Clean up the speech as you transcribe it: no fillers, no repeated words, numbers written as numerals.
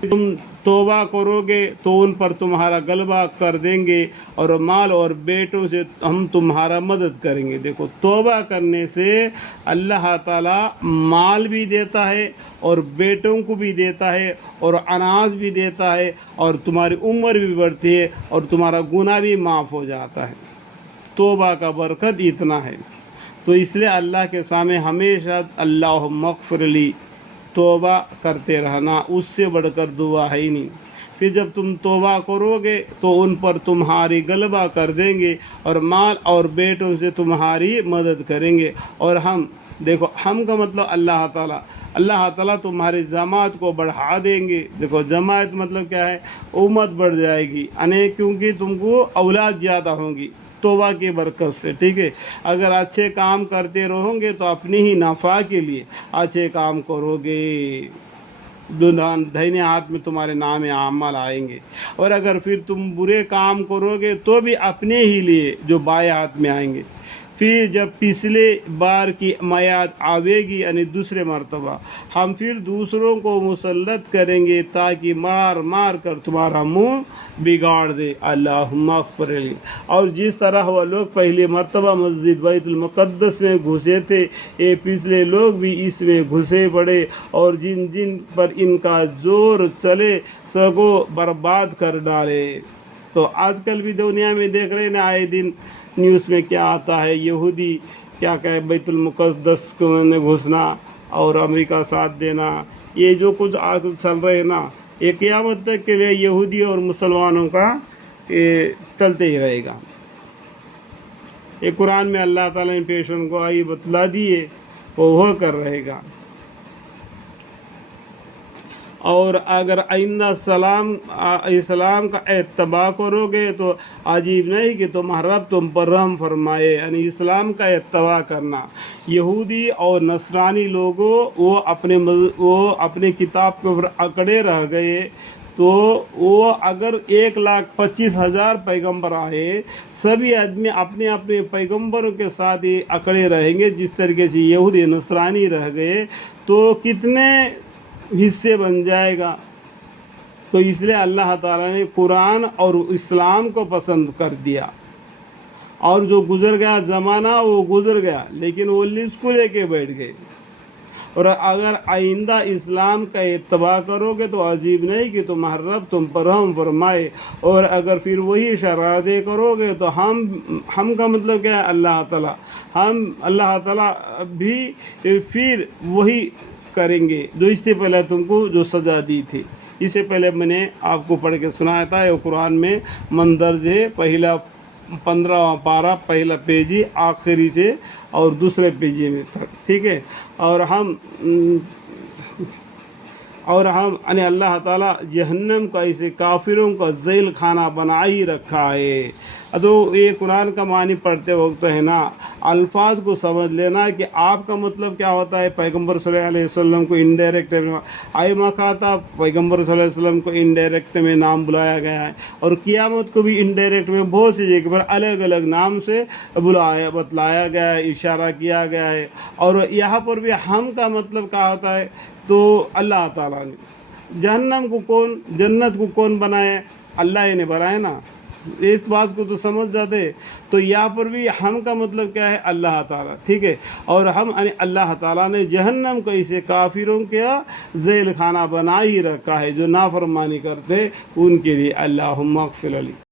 تم توبہ کرو گے تو ان پر تمہارا غلبہ کر دیں گے اور مال اور بیٹوں سے ہم تمہارا مدد کریں گے۔ دیکھو توبہ کرنے سے اللہ تعالیٰ مال بھی دیتا ہے اور بیٹوں کو بھی دیتا ہے اور اناج بھی دیتا ہے اور تمہاری عمر بھی بڑھتی ہے اور تمہارا گناہ بھی معاف ہو جاتا ہے۔ توبہ کا برکت اتنا ہے، تو اس لیے اللہ کے سامنے ہمیشہ اللہم اغفر لی توبہ کرتے رہنا، اس سے بڑھ کر دعا ہے ہی نہیں۔ پھر جب تم توبہ کرو گے تو ان پر تمہاری غلبہ کر دیں گے اور مال اور بیٹوں سے تمہاری مدد کریں گے۔ اور ہم دیکھو، ہم کا مطلب اللہ تعالیٰ تمہاری جماعت کو بڑھا دیں گے۔ دیکھو جماعت مطلب کیا ہے؟ امت بڑھ جائے گی، یعنی کیونکہ تم کو اولاد زیادہ ہوں گی توبہ کی برکت سے، ٹھیک ہے۔ اگر اچھے کام کرتے رہو گے تو اپنی ہی نفع کے لیے اچھے کام کرو گے، دائیں ہاتھ میں تمہارے نام اعمال آئیں گے۔ اور اگر پھر تم برے کام کرو گے تو بھی اپنے ہی لیے جو بائیں ہاتھ میں آئیں گے۔ پھر جب پچھلے بار کی میعاد آوے گی، یعنی دوسرے مرتبہ، ہم پھر دوسروں کو مسلط کریں گے تاکہ مار مار کر تمہارا منہ بگاڑ دے۔ اللہم اغفر لی۔ اور جس طرح وہ لوگ پہلی مرتبہ مسجد بیت المقدس میں گھسے تھے، یہ پچھلے لوگ بھی اس میں گھسے پڑے اور جن جن پر ان کا زور چلے سگو برباد کر ڈالے۔ تو آج کل بھی دنیا میں دیکھ رہے ہیں نا، آئے دن نیوز میں کیا آتا ہے، یہودی کیا کہ بیت المقدس کو میں گھسنا اور امریکہ ساتھ دینا، یہ جو کچھ آج چل رہے ہیں نا، یہ قیامت تک کے لیے یہودی اور مسلمانوں کا یہ چلتے ہی رہے گا۔ یہ قرآن میں اللہ تعالیٰ نے پیشن گوئی بتلا دیے، وہ کر رہے گا۔ اور اگر آئندہ اسلام کا اتباع کرو گے تو عجیب نہیں کہ تمہارا رب تم پر رحم فرمائے، یعنی اسلام کا اتباع کرنا۔ یہودی اور نصرانی لوگوں وہ اپنے کتاب کے اوپر اکڑے رہ گئے، تو وہ اگر 1,25,000 پیغمبر آئے، سبھی آدمی اپنے اپنے پیغمبروں کے ساتھ ہی اکڑے رہیں گے، جس طریقے سے یہودی نصرانی رہ گئے تو کتنے حصے بن جائے گا۔ تو اس لیے اللہ تعالیٰ نے قرآن اور اسلام کو پسند کر دیا، اور جو گزر گیا زمانہ وہ گزر گیا، لیکن وہ لفظ کو لے کے بیٹھ گئے۔ اور اگر آئندہ اسلام کا اتباع کرو گے تو عجیب نہیں کہ تمہارا رب تم پر رحم فرمائے۔ اور اگر پھر وہی شرارتیں کرو گے تو ہم کا مطلب کیا ہے؟ اللہ تعالیٰ بھی پھر وہی کریں گے جو اس سے پہلے تم کو جو سزا دی تھی۔ اس سے پہلے میں نے آپ کو پڑھ کے سنایا تھا، یہ قرآن میں مندرج ہے، پہلا 15واں پارہ، پہلا پیجی آخری سے اور دوسرے پیجی میں تک، ٹھیک ہے۔ اور ہم یعنی اللہ تعالیٰ جہنم کا اسے کافروں کا ذیل خانہ بنا ہی رکھا ہے۔ تو یہ قرآن کا معنی پڑھتے وقت ہے نا، الفاظ کو سمجھ لینا کہ آپ کا مطلب کیا ہوتا ہے۔ پیغمبر صلی اللہ علیہ وسلم کو انڈائریکٹ آئی مخاطب، پیغمبر صلی اللہ علیہ وسلم کو انڈائریکٹ میں نام بلایا گیا ہے، اور قیامت کو بھی انڈائریکٹ میں بہت سی جگہ پر الگ الگ نام سے بتلایا گیا ہے، اشارہ کیا گیا ہے۔ اور یہاں پر بھی ہم کا مطلب کیا ہوتا ہے، تو اللہ تعالیٰ نے جنت کو کون بنایا؟ اللہ ہی نے بنایا نا، اس بات کو تو سمجھ جاتے۔ تو یہاں پر بھی ہم کا مطلب کیا ہے؟ اللہ تعالیٰ، ٹھیک ہے۔ اور ہم یعنی اللہ تعالیٰ نے جہنم کو اسے کافروں کا ذیل خانہ بنا ہی رکھا ہے، جو نافرمانی کرتے ان کے لیے۔ اللہم اغفر لی۔